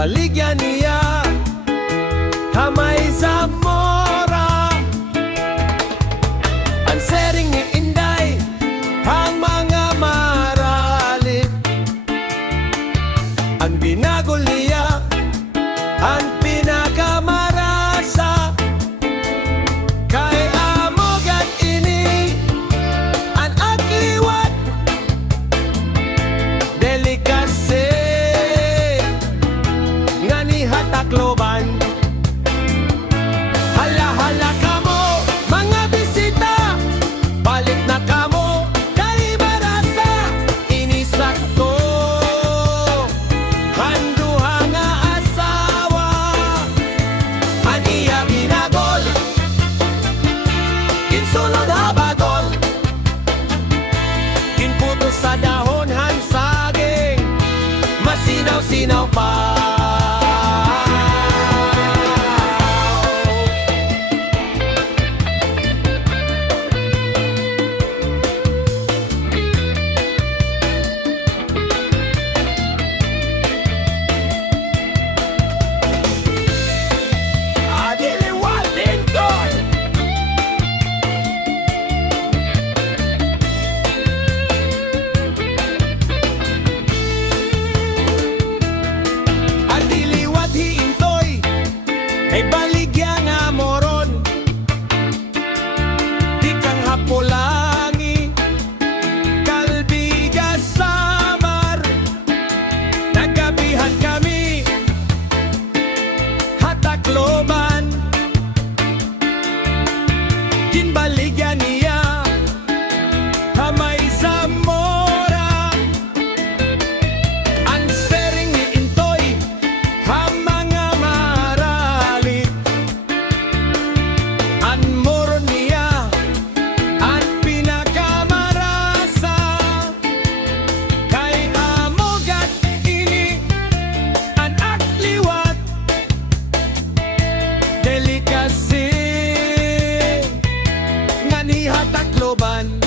Ginbaligyan niya Kamay Zamora. Ang sering ni Inday ang mga maralit. Ang Binago niya ang pinakamarasa. Kay amogan ini ang akliwat delikase nga ni hatakloban. Hala-hala kamo mga bisita, balik na kamo kay barasa. Inisakto kanduha nga asawa. Aniya binagol kinsulod habagol, kinputo sa dahon han saging, masinaw-sinaw pa. Ay baligya nga moron, di kang hapulangi, kalbiga samar. Nagabihan kami, hatakloban. Ginbaligya niya, Kamay Zamora. Ang sering ni Intoy, mga maralit. Ang moron niya, ang pinakamarasa. Kay amogat ini, ang akliwat delikasi nga ni hatakloban.